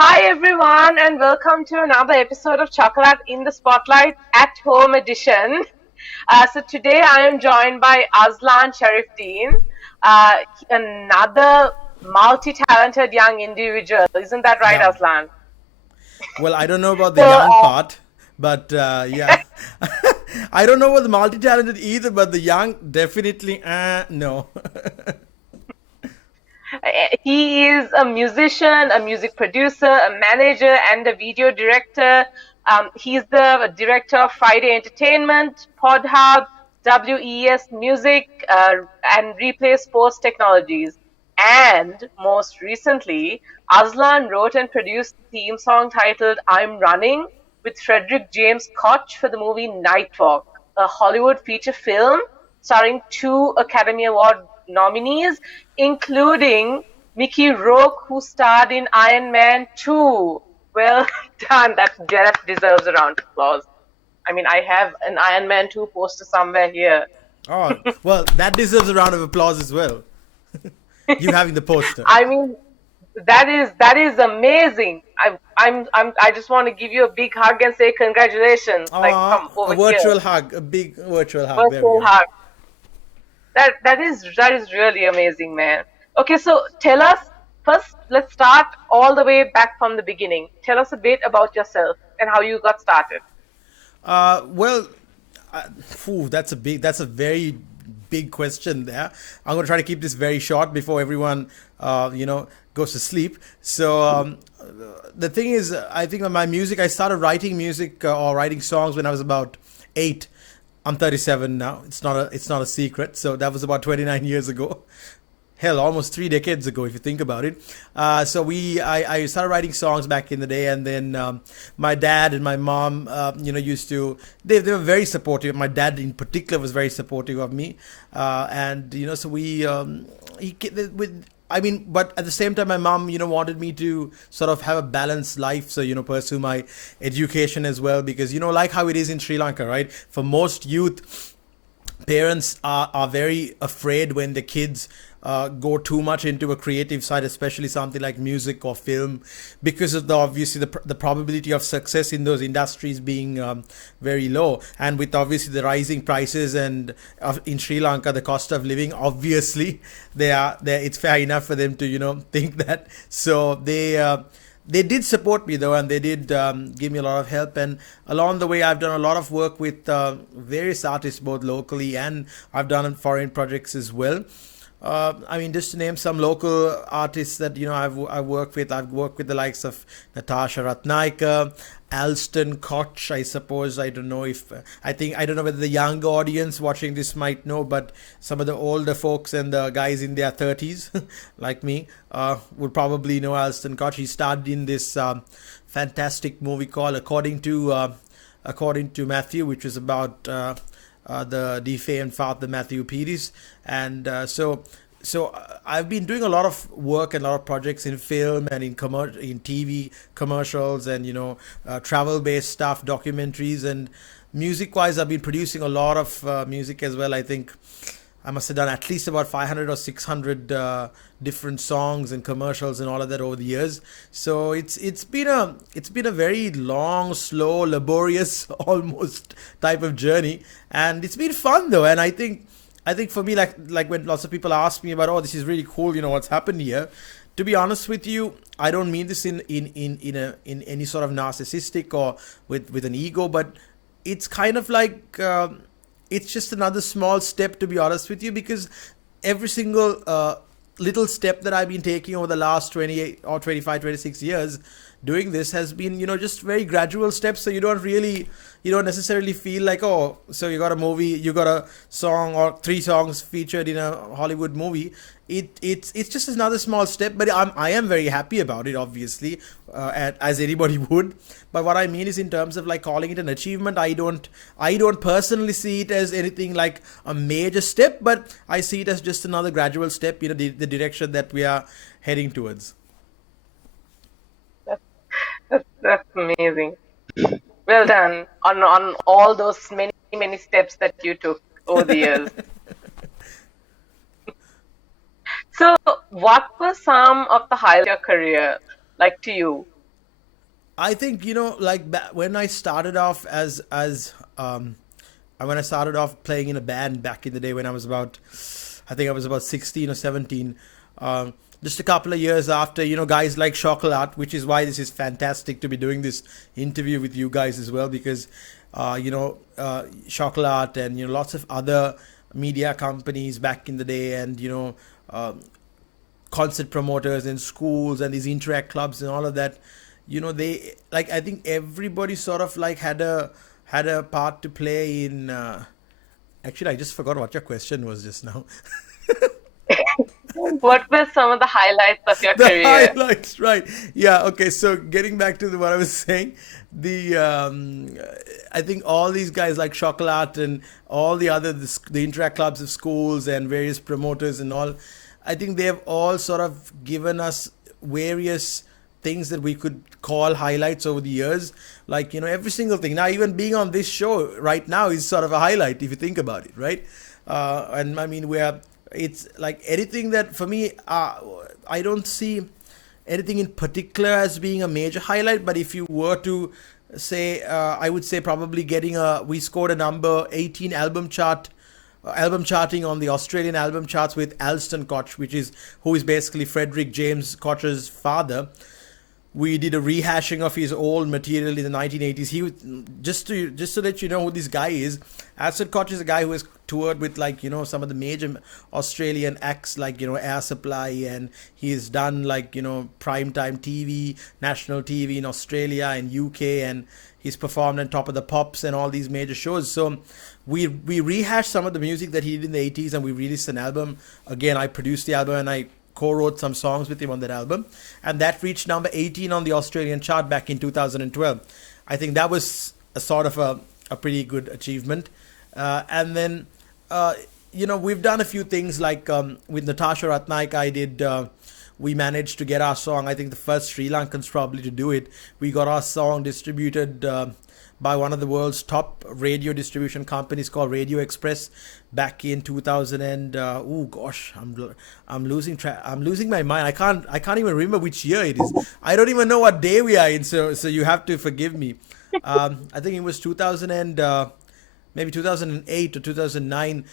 Hi everyone, and welcome to another episode of Chocolate in the Spotlight at Home edition. So today I am joined by Azlan Shariffdeen, uh, another multi-talented young individual. Isn't that right, Yeah. Azlan? Well, I don't know about the So young part, but yeah. I don't know about the multi talented either, but the young, definitely, no. he is a musician, a music producer, a manager, and a video director. He's the director of Friday Entertainment, PodHub, WES Music, and Replay Sports Technologies. And most recently, Azlan wrote and produced the theme song titled I'm Running with Frederick James Koch for the movie Nightwalk, a Hollywood feature film starring two Academy Award nominees, including Mickey Rourke, who starred in Iron Man 2. Well done. That deserves a round of applause. I mean, I have an Iron Man 2 poster somewhere here. Oh, well, that deserves a round of applause as well. You having the poster. I mean, that is amazing. I just want to give you a big hug and say congratulations, like from A over here. virtual hug, a big virtual hug. There we Virtual go. hug. That is really amazing, man. Okay, so tell us first. Let's start all the way back from the beginning. Tell us a bit about yourself and how you got started. Well, that's a very big question there. I'm going to try to keep this very short before everyone, goes to sleep. So, the thing is, I think my music, I started writing music or writing songs when I was about 8. I'm 37 now. It's not a secret. So that was about 29 years ago. Hell, almost 3 decades ago, if you think about it. I started writing songs back in the day, and then my dad and my mom, used to. They were very supportive. My dad, in particular, was very supportive of me, and so we he with. I mean, but at the same time, my mom, wanted me to sort of have a balanced life, so pursue my education as well, because like how it is in Sri Lanka, right? For most youth, parents are very afraid when the kids go too much into a creative side, especially something like music or film, because of the obviously the probability of success in those industries being very low, and with obviously the rising prices and in Sri Lanka the cost of living, obviously it's fair enough for them to think that. So they did support me though, and they did give me a lot of help. And along the way, I've done a lot of work with various artists, both locally and I've done foreign projects as well. I mean, just to name some local artists that I've worked with. I've worked with the likes of Natasha Ratnaika, Alston Koch. I suppose I don't know if I don't know whether the young audience watching this might know, but some of the older folks and the guys in their 30s, like me, would probably know Alston Koch. He starred in this fantastic movie called According to Matthew, which was about the defamed father Matthew Peters, and I've been doing a lot of work and a lot of projects in film and in TV commercials, and travel based stuff, documentaries, and music wise I've been producing a lot of music as well. I think I must have done at least about 500 or 600 different songs and commercials and all of that over the years. So it's been a very long, slow, laborious, almost type of journey, and it's been fun though. And I think for me, like when lots of people ask me about, oh, this is really cool, what's happened here. To be honest with you, I don't mean this in any sort of narcissistic or with an ego, but it's kind of like it's just another small step, to be honest with you, because every single little step that I've been taking over the last 28 or 25, 26 years doing this has been, just very gradual steps. So you don't necessarily feel like, oh, so you got a movie, you got a song or 3 songs featured in a Hollywood movie. It's just another small step, but I am very happy about it, obviously, as anybody would. But what I mean is, in terms of like calling it an achievement, I don't personally see it as anything like a major step, but I see it as just another gradual step, the direction that we are heading towards. That's amazing. Well done on all those many steps that you took over the years. So, what were some of the highlights of your career, like to you? I think like when I started off as when I started off playing in a band back in the day when I was about, I think I was about 16 or 17. Just a couple of years after, guys like Chocolat, which is why this is fantastic to be doing this interview with you guys as well, because Chocolat and lots of other media companies back in the day, and concert promoters and schools and these interact clubs and all of that, they like, I think everybody sort of like had a part to play in actually, I just forgot what your question was just now. What were some of the highlights of your The career? highlights, right? Yeah, okay, so getting back to what I was saying, the I think all these guys like Chocolat and all the other the interact clubs of schools and various promoters and all, I think they have all sort of given us various things that we could call highlights over the years, like every single thing. Now even being on this show right now is sort of a highlight if you think about it, right? And I mean, we're it's like anything that for me, I don't see anything in particular as being a major highlight. But if you were to say, I would say probably we scored a number 18 album charting on the Australian album charts with Alston Koch, who is basically Frederick James Koch's father. We did a rehashing of his old material in the 1980s. Just to let you know who this guy is. Alston Koch is a guy who has toured with, like, some of the major Australian acts like Air Supply, and he's done like primetime TV, national TV in Australia and UK, and he's performed on Top of the Pops and all these major shows. So we rehashed some of the music that he did in the 80s, and we released an album. Again, I produced the album and I co-wrote some songs with him on that album, and that reached number 18 on the Australian chart back in 2012. I think that was a sort of a pretty good achievement. And then we've done a few things like with Natasha Ratnaik. We managed to get our song, I think the first Sri Lankans probably to do it. We got our song distributed by one of the world's top radio distribution companies called Radio Express back in 2000. And oh gosh, I'm losing track. I'm losing my mind. I can't even remember which year it is. I don't even know what day we are in. So you have to forgive me. I think it was 2000 and maybe 2008 or 2009.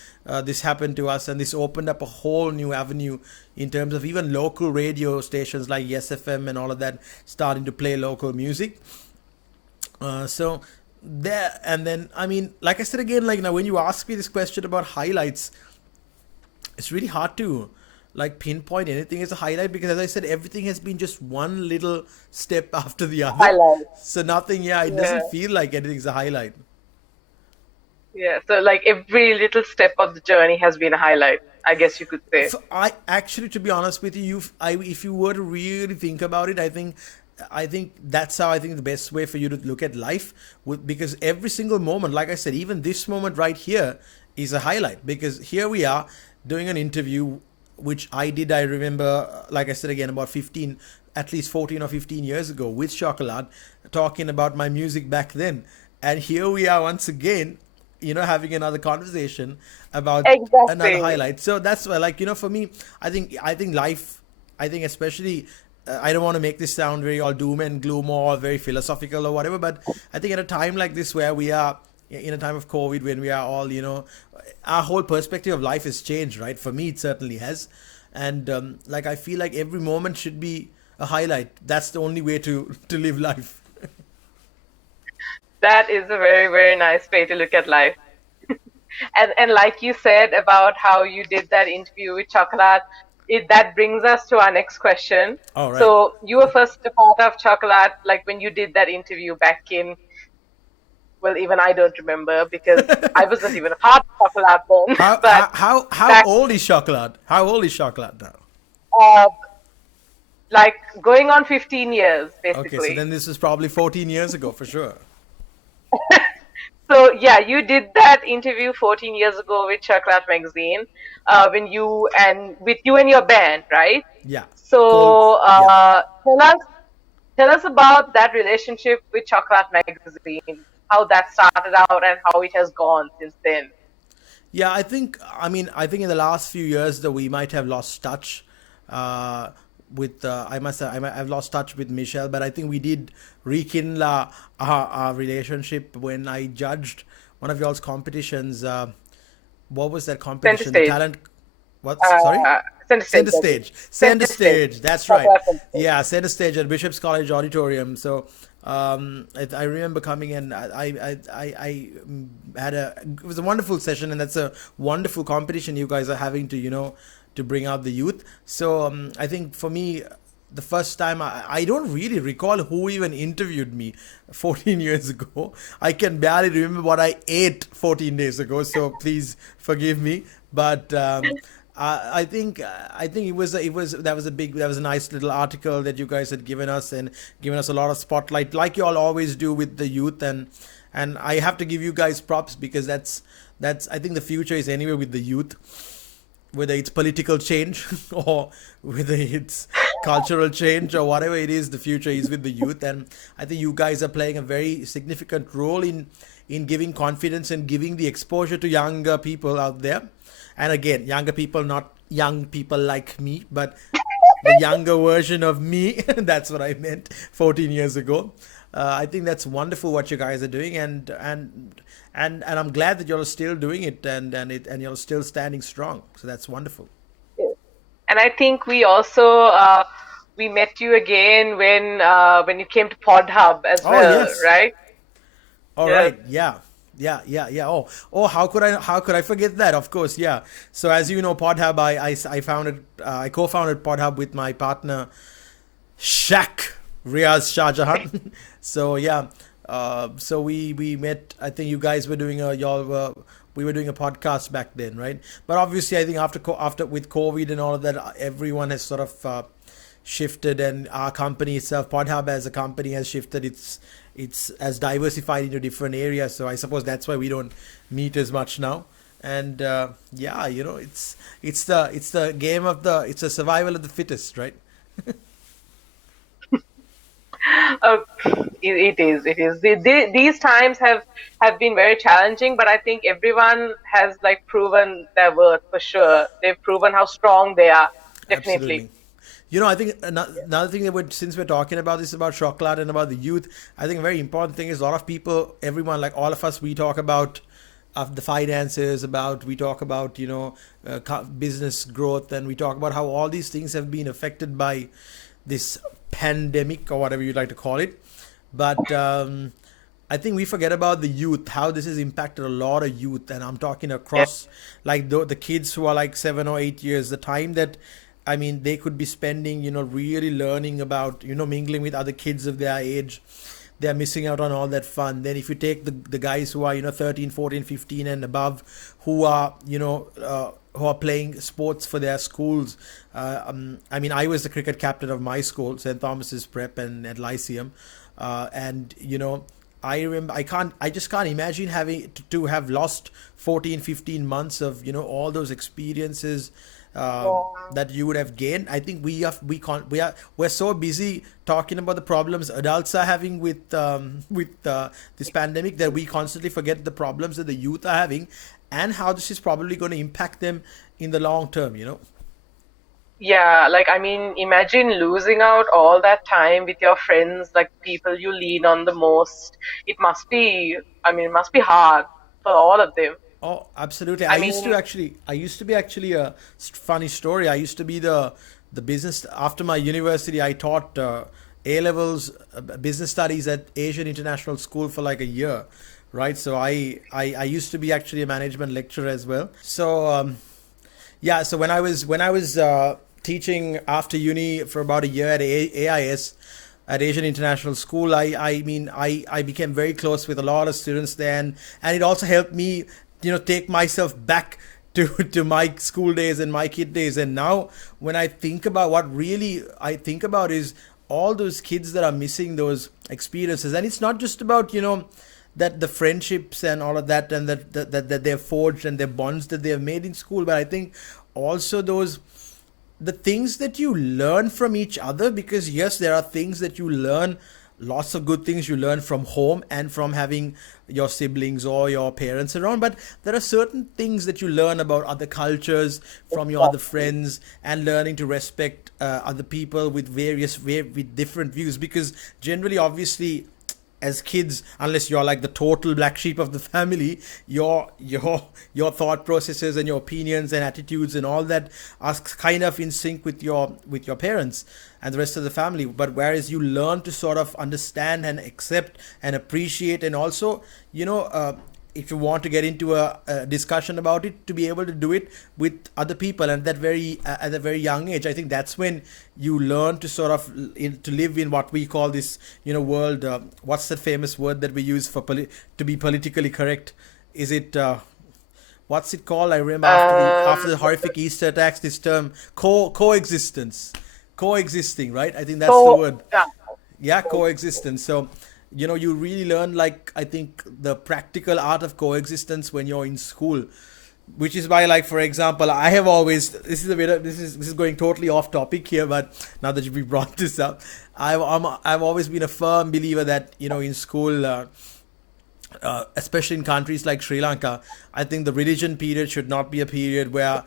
This happened to us, and this opened up a whole new avenue in terms of even local radio stations like Yes FM and all of that starting to play local music. So there, and then, I mean, like I said again, like now when you ask me this question about highlights, it's really hard to like pinpoint anything as a highlight, because as I said, everything has been just one little step after the other. Highlight. So nothing, yeah, it Yeah. doesn't feel like anything's a highlight. Yeah. So like every little step of the journey has been a highlight, I guess you could say. I actually, to be honest with you, if you were to really think about it, I think that's how I think the best way for you to look at life, because every single moment, like I said, even this moment right here is a highlight, because here we are doing an interview, which I remember, like I said again, about 15, at least 14 or 15 years ago with Chocolat, talking about my music back then. And here we are once again, having another conversation about another Exactly. highlight. So that's why, like, for me, I think life, I think especially, I don't want to make this sound very all doom and gloom or very philosophical or whatever, but I think at a time like this where we are in a time of COVID, when we are all, our whole perspective of life has changed, right? For me, it certainly has. And like, I feel like every moment should be a highlight. That's the only way to live life. That is a very, very nice way to look at life. And like you said about how you did that interview with Chocolat, that brings us to our next question. All right. So you were first a part of Chocolat, like when you did that interview back in, well, even I don't remember because I wasn't even a part of Chocolat then. How how But how, how back, old is Chocolat? How old is Chocolat now? uh, like going on 15 years, Okay, so basically. then this is probably 14 years ago for sure. So yeah, you did that interview 14 years ago with Chokolaate magazine, when you and your band, right? Yeah. Cold. So Yeah. tell us about that relationship with Chokolaate magazine, how that started out and how it has gone since then. Yeah, I think in the last few years that we might have lost touch. Uh, with I've lost touch with Michelle, but I think we did rekindle our relationship when I judged one of y'all's competitions. What was that Center competition? The stage. talent. What? Sorry. Center stage. Center I think. stage. Center Center stage. stage. That's right. Chocolate center stage. Yeah, center stage at Bishop's College Auditorium. So I remember coming and I had it was a wonderful session, and that's a wonderful competition you guys are having to to bring out the youth. So I think for me, the first time I don't really recall who even interviewed me 14 years ago. I can barely remember what I ate 14 days ago, so please forgive me. But I think it was that was a nice little article that you guys had given us, and given us a lot of spotlight like you all always do with the youth. And I have to give you guys props, because that's I think the future is anywhere with the youth, whether it's political change or whether it's cultural change or whatever it is. The future is with the youth, and I think you guys are playing a very significant role in giving confidence and giving the exposure to younger people out there. And again, younger people, not young people like me, but the younger version of me. That's what I meant 14 years ago. I think that's wonderful what you guys are doing, and I'm glad that you're still doing it, and you're still standing strong. So that's wonderful. Yes. And I think we also we met you again when you came to Pod Hub as Oh well, yes. right? All Yeah. right. Yeah. Yeah, yeah, yeah. Oh, how could I forget that? Of course, yeah. So as you know, PodHub, I founded, I co-founded PodHub with my partner Shaq Riaz Shah Jahan. So yeah, so we met. I think you guys were doing a y'all were we were doing a podcast back then, right? But obviously, I think after with COVID and all of that, everyone has sort of shifted, and our company itself, PodHub as a company, has shifted. It's as diversified into different areas. So I suppose that's why we don't meet as much now. And yeah, it's the game of the it's a survival of the fittest, right? Uh, it is. These times have been very challenging, but I think everyone has like proven their worth for sure. They've proven how strong they are. Definitely. Absolutely. I think another thing that since we're talking about this about chocolate and about the youth, I think a very important thing is a lot of people, everyone, like all of us, we talk about the finances, we talk about business growth, and we talk about how all these things have been affected by this pandemic or whatever you'd like to call it. But I think we forget about the youth, how this has impacted a lot of youth. And I'm talking Yeah. across like the kids who are like 7 or 8 years, the time that, I mean, they could be spending, really learning about, mingling with other kids of their age. They're missing out on all that fun. Then if you take the guys who are, 13, 14, 15 and above, who are, who are playing sports for their schools. I mean, I was the cricket captain of my school, St. Thomas's Prep and at Lyceum. And, I remember I just can't imagine having to have lost 14, 15 months of, all those experiences Yeah. that you would have gained. I think we can't we're so busy talking about the problems adults are having with this pandemic, that we constantly forget the problems that the youth are having, and how this is probably going to impact them in the long term. Yeah, like I mean, imagine losing out all that time with your friends, like people you lean on the most. It must be, I mean, it must be hard for all of them. Oh, absolutely. I mean, I used to be actually a funny story. I used to be the business after my university. I taught A levels business studies at Asian International School for like a year, right? So I used to be actually a management lecturer as well. So yeah, so when I was teaching after uni for about a year at AIS, at Asian International School, I mean I became very close with a lot of students there, and it also helped me, take myself back to to my school days and my kid days. And now when I think about what really I think about is all those kids that are missing those experiences. And it's not just about, that the friendships and all of that, and that they've forged and their bonds that they have made in school, but I think also those the things that you learn from each other. Because yes, there are things that you learn lots of good things you learn from home and from having your siblings or your parents around, but there are certain things that you learn about other cultures from your other Exactly. friends, and learning to respect other people with with different views, because generally, obviously, as kids, unless you're like the total black sheep of the family, your thought processes and your opinions and attitudes and all that are kind of in sync with your parents and the rest of the family. But whereas you learn to sort of understand and accept and appreciate, and also, you know, if you want to get into a discussion about it, to be able to do it with other people, and that very at a very young age, I think that's when you learn to sort of to live in what we call this, you know, world. What's that famous word that we use for to be politically correct? Is it what's it called? I remember after the horrific Easter attacks, this term coexistence, coexisting, right? I think that's the So, word. yeah. Yeah, coexistence. So, you know, you really learn, like, I think the practical art of coexistence when you're in school, which is why, like, for example, I have always, this is a bit of, this is going totally off topic here, but now that we brought this up, I've always been a firm believer that, you know, in school, especially in countries like Sri Lanka, I think the religion period should not be a period where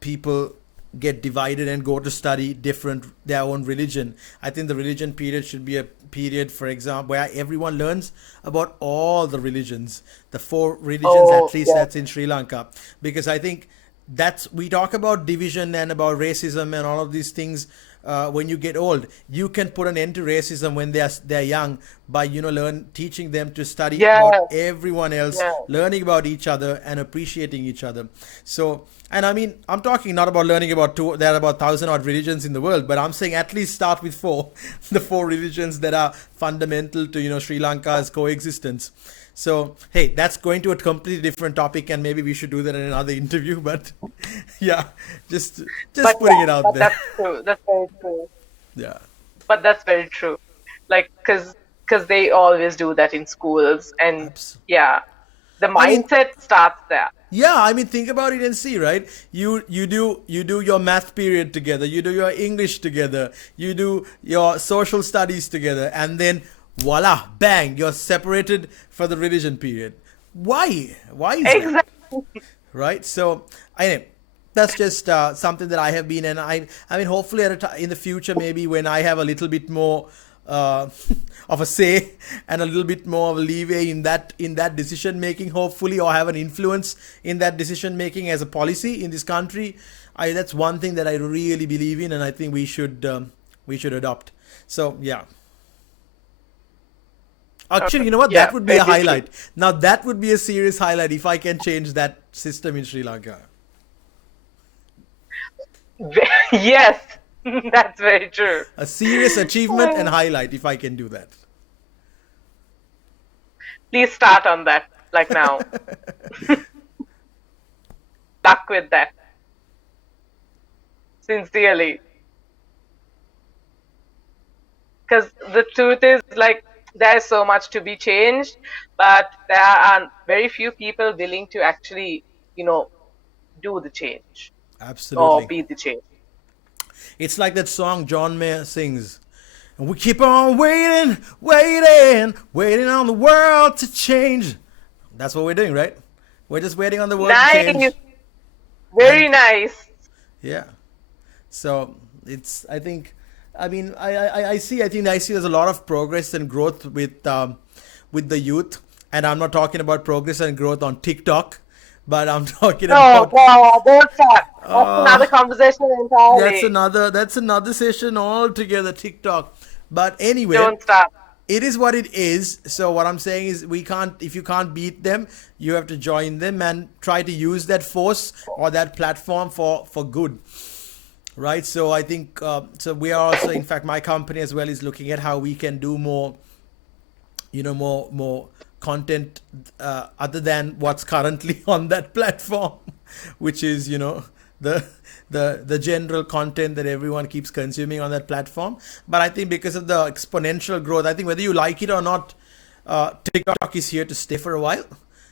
people get divided and go to study different their own religion. I think the religion period should be a period, for example, where everyone learns about all the religions, the four religions Oh, at least yes. that's in Sri Lanka, because I think that's, we talk about division and about racism and all of these things. When you get old, you can put an end to racism when they're young by, you know, teaching them to study about Yes. everyone else, Yes. learning about each other and appreciating each other. So, and I mean, I'm talking not about learning about there are about 1,000 odd religions in the world, but I'm saying at least start with four, the four religions that are fundamental to, you know, Sri Lanka's coexistence. So, hey, that's going to a completely different topic, and maybe we should do that in another interview. But yeah, just But just putting yeah, it out but there. that's true. That's very true. Yeah, But that's very true. Like, because they always do that in schools, and abs. yeah, the I mean, mindset starts there. yeah, I mean, think about it and see, right? You do your math period together, you do your English together, you do your social studies together, and then voila, bang, you're separated for the religion period. Why? Why is that? Exactly. Right? So, I know that's just something that I have been, and I mean, hopefully, in the future, maybe when I have a little bit more uh, of a say and a little bit more of a leeway in that decision making, hopefully, or have an influence in that decision making as a policy in this country. That's one thing that I really believe in, and I think we should adopt. So, yeah. Actually, you know what? That Yeah, would be a very true. highlight. Now, that would be a serious highlight if I can change that system in Sri Lanka. Yes, that's very true. A serious achievement and highlight if I can do that. Please start on that, like now. Luck with that, sincerely. Because the truth is, like, there's so much to be changed, but there are very few people willing to actually, you know, do the change or Absolutely. be the change. It's like that song John Mayer sings. And we keep on waiting, waiting, waiting on the world to change. That's what we're doing, right? We're just waiting on the world to Nice, change. very And nice. yeah. So it's, I think, I mean, I see, I think I see there's a lot of progress and growth with the youth. And I'm not talking about progress and growth on TikTok, but I'm talking No, about no, don't start. That's uh, another conversation entirely. that's another session altogether, TikTok. But anyway, Don't start. it is what it is. So what I'm saying is, we can't, if you can't beat them, you have to join them and try to use that force or that platform for good, right? So I think so we are also, in fact, my company as well is looking at how we can do more, you know, more content other than what's currently on that platform, which is, you know, the the general content that everyone keeps consuming on that platform. But I think because of the exponential growth, I think whether you like it or not, TikTok is here to stay for a while.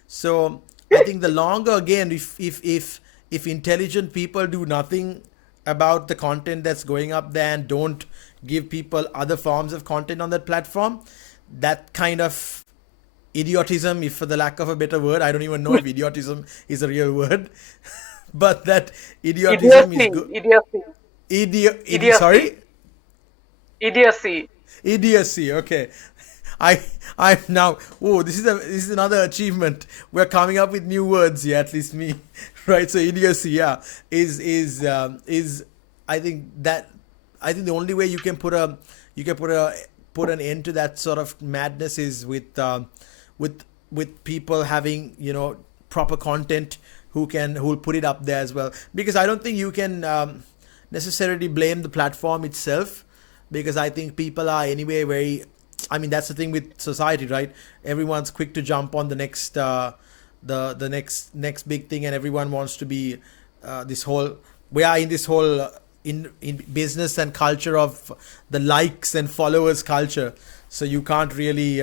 So I think the longer, again, if intelligent people do nothing about the content that's going up there and don't give people other forms of content on that platform. That kind of idiotism, if for the lack of a better word, I don't even know if idiotism is a real word, but that idiotism is Idiocy, good. idiocy, idiocy, Sorry, idiocy. idiocy. Okay, I'm now. Oh, this is another achievement. We're coming up with new words here. At least me, right? So idiocy, yeah, is I think that I think the only way you can put an end to that sort of madness is with people having proper content who will put it up there as well. Because I don't think you can necessarily blame the platform itself, because I think people are anyway very. I mean, that's the thing with society, right? Everyone's quick to jump on the next next big thing, and everyone wants to be this whole. We are in this whole in business and culture of the likes and followers culture, so you can't really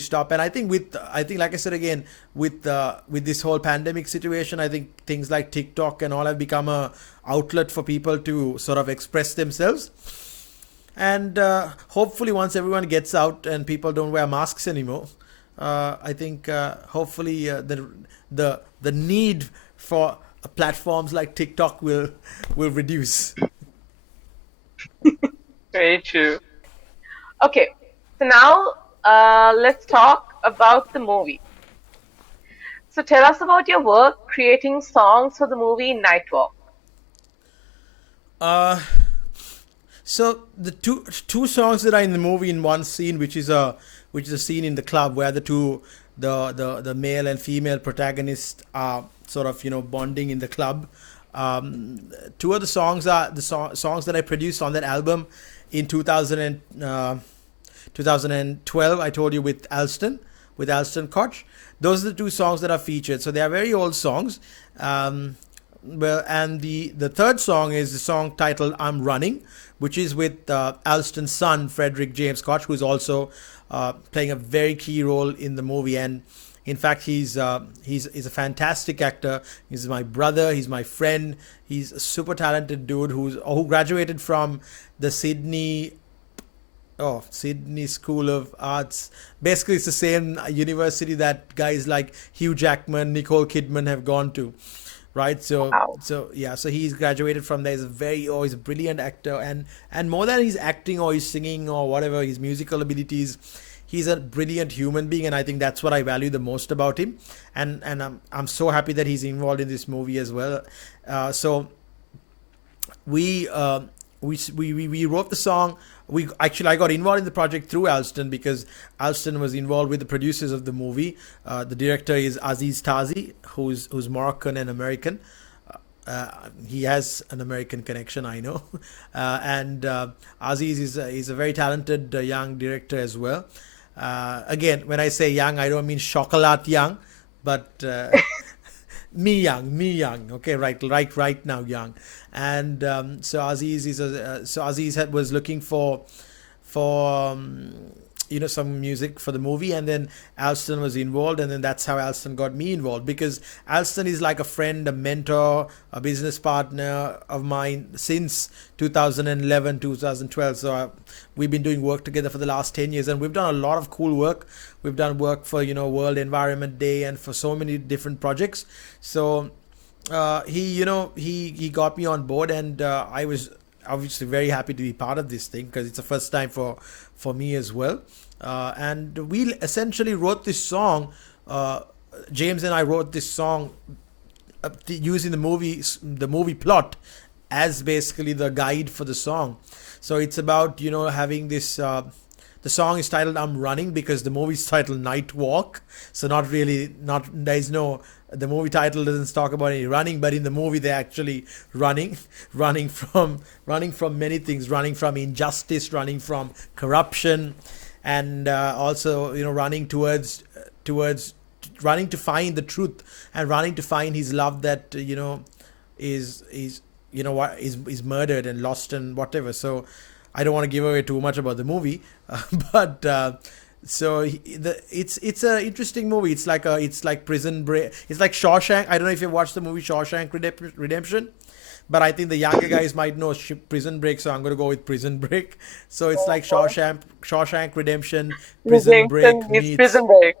stop. And I think like I said again, with this whole pandemic situation, I think things like TikTok and all have become a outlet for people to sort of express themselves. And hopefully once everyone gets out and people don't wear masks anymore, I think hopefully the need for platforms like TikTok will reduce. Very true. Okay, so now let's talk about the movie. So tell us about your work creating songs for the movie Nightwalk. Uh, so the two songs that are in the movie in one scene, which is a scene in the club where the male and female protagonists are sort of bonding in the club. Two of the songs are the songs that I produced on that album in 2012. I told you, with Alston Koch. Those are the two songs that are featured. So they are very old songs. Well, and the third song is the song titled "I'm Running," which is with Alston's son Frederick James Koch, who is also playing a very key role in the movie. And in fact, he's a fantastic actor. He's my brother. He's my friend. He's a super talented dude who graduated from the Sydney School of Arts. Basically, it's the same university that guys like Hugh Jackman, Nicole Kidman have gone to, right? Wow. So he's graduated from there. He's a brilliant actor, and more than his acting or his singing or whatever his musical abilities, he's a brilliant human being, and I think that's what I value the most about him. And I'm so happy that he's involved in this movie as well. So we we wrote the song. I got involved in the project through Alston, because Alston was involved with the producers of the movie. The director is Aziz Tazi, who's Moroccan and American. He has an American connection, I know. And Aziz is a very talented young director as well. Again, when I say young, I don't mean chocolate young, but me young. Okay, right now young. And so Aziz was looking for some music for the movie, and then Alston was involved, and then that's how Alston got me involved, because Alston is like a friend, a mentor, a business partner of mine since 2011 2012. So we've been doing work together for the last 10 years, and we've done a lot of cool work. We've done work for World Environment Day and for so many different projects. So he got me on board, and I was obviously very happy to be part of this thing, because it's the first time for me as well. And we essentially wrote this song. James and I wrote this song using the movie plot as basically the guide for the song. So it's about having this. The song is titled "I'm Running" because the movie's titled "Night Walk." So the movie title doesn't talk about any running, but in the movie they're actually running from many things, running from injustice, running from corruption, and also running towards running to find the truth, and running to find his love that is murdered and lost and whatever. So I don't want to give away too much about the movie, but So it's a interesting movie. It's like Prison Break. It's like Shawshank. I don't know if you watched the movie Shawshank Redemption, but I think the younger guys might know Prison Break. So I'm gonna go with Prison Break. So it's like Shawshank Redemption, Prison Redemption Break meets meets Prison Break.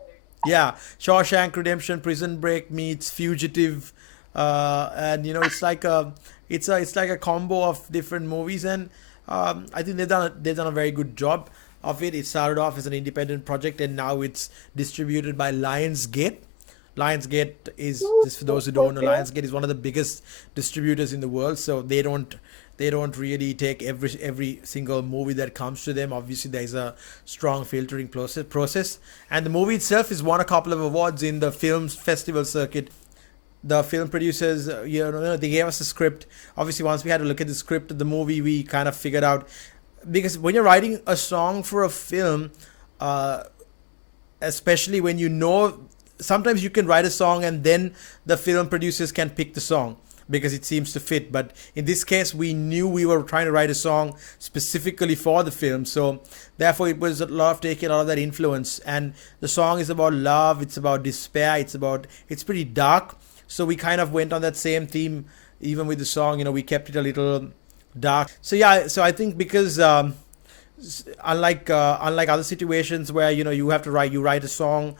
yeah, Shawshank Redemption, Prison Break meets Fugitive, and it's like a combo of different movies, and I think they've done a very good job of it. It started off as an independent project, and now it's distributed by Lionsgate. Lionsgate is, just for those who don't know, Okay. Lionsgate is one of the biggest distributors in the world. So they don't really take every single movie that comes to them. Obviously, there's a strong filtering process, and the movie itself has won a couple of awards in the film festival circuit. The film producers, they gave us a script. Obviously, once we had to look at the script of the movie, we kind of figured out, because when you're writing a song for a film, uh, especially when you know, sometimes you can write a song and then the film producers can pick the song because it seems to fit. But in this case, we knew we were trying to write a song specifically for the film, so therefore it was a lot of taking a lot of that influence. And the song is about love, it's about despair, it's pretty dark. So we kind of went on that same theme even with the song. We kept it a little dark. So yeah, so I think because unlike other situations where you have to write a song,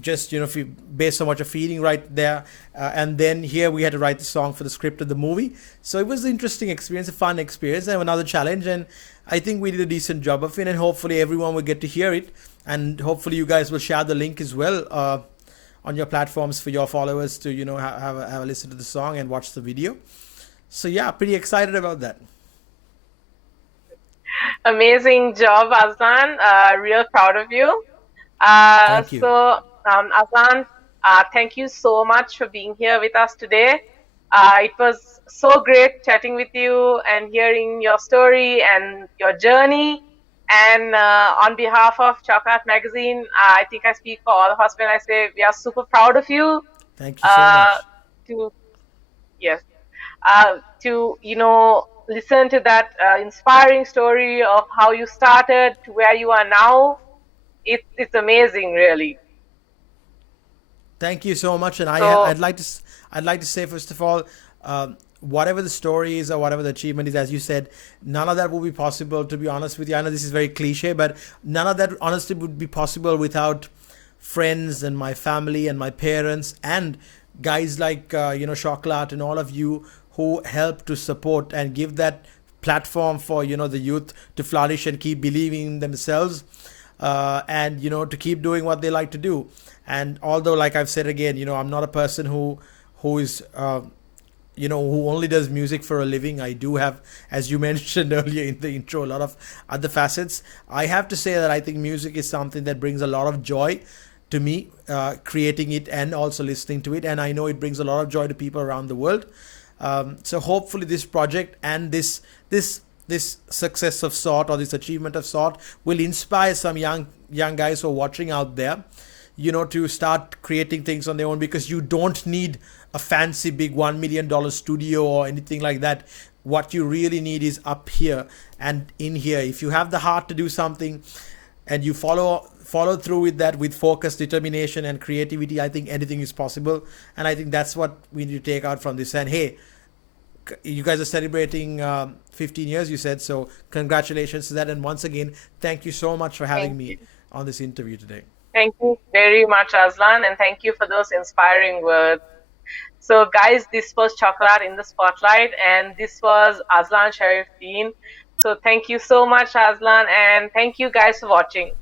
just if you based on what you're feeling right there, and then here we had to write the song for the script of the movie. So it was an interesting experience, a fun experience, and another challenge, and I think we did a decent job of it, and hopefully everyone will get to hear it, and hopefully you guys will share the link as well on your platforms for your followers to have a listen to the song and watch the video. So yeah, pretty excited about that. Amazing job, Azlan. Real proud of you. Thank you. Azlan, thank you so much for being here with us today. It was so great chatting with you and hearing your story and your journey. And on behalf of Chocolate Magazine, I think I speak for all of us when I say we are super proud of you. Thank you so Uh, much. to yes, to listen to that inspiring story of how you started to where you are now. It's amazing, really. Thank you so much, and So I'd like to say, first of all, whatever the story is or whatever the achievement is, as you said, none of that would be possible. To be honest with you, I know this is very cliche, but none of that honestly would be possible without friends and my family and my parents and guys like Chocolat and all of you who help to support and give that platform for the youth to flourish and keep believing in themselves, and to keep doing what they like to do. And although, like I've said again, I'm not a person who is who only does music for a living. I do have, as you mentioned earlier in the intro, a lot of other facets. I have to say that I think music is something that brings a lot of joy to me, creating it and also listening to it, and I know it brings a lot of joy to people around the world. So hopefully this project and this success of sort, or this achievement of sort, will inspire some young guys who are watching out there, to start creating things on their own, because you don't need a fancy big $1 million studio or anything like that. What you really need is up here and in here. If you have the heart to do something and you follow through with that with focus, determination, and creativity, I think anything is possible. And I think that's what we need to take out from this. And hey, you guys are celebrating 15 years, you said, so congratulations to that. And once again, thank you so much for thank having you. me on this interview today. Thank you very much, Azlan, and thank you for those inspiring words. So, guys, this was Chocolate in the Spotlight, and this was Azlan Shariffdeen. So, thank you so much, Azlan, and thank you guys for watching.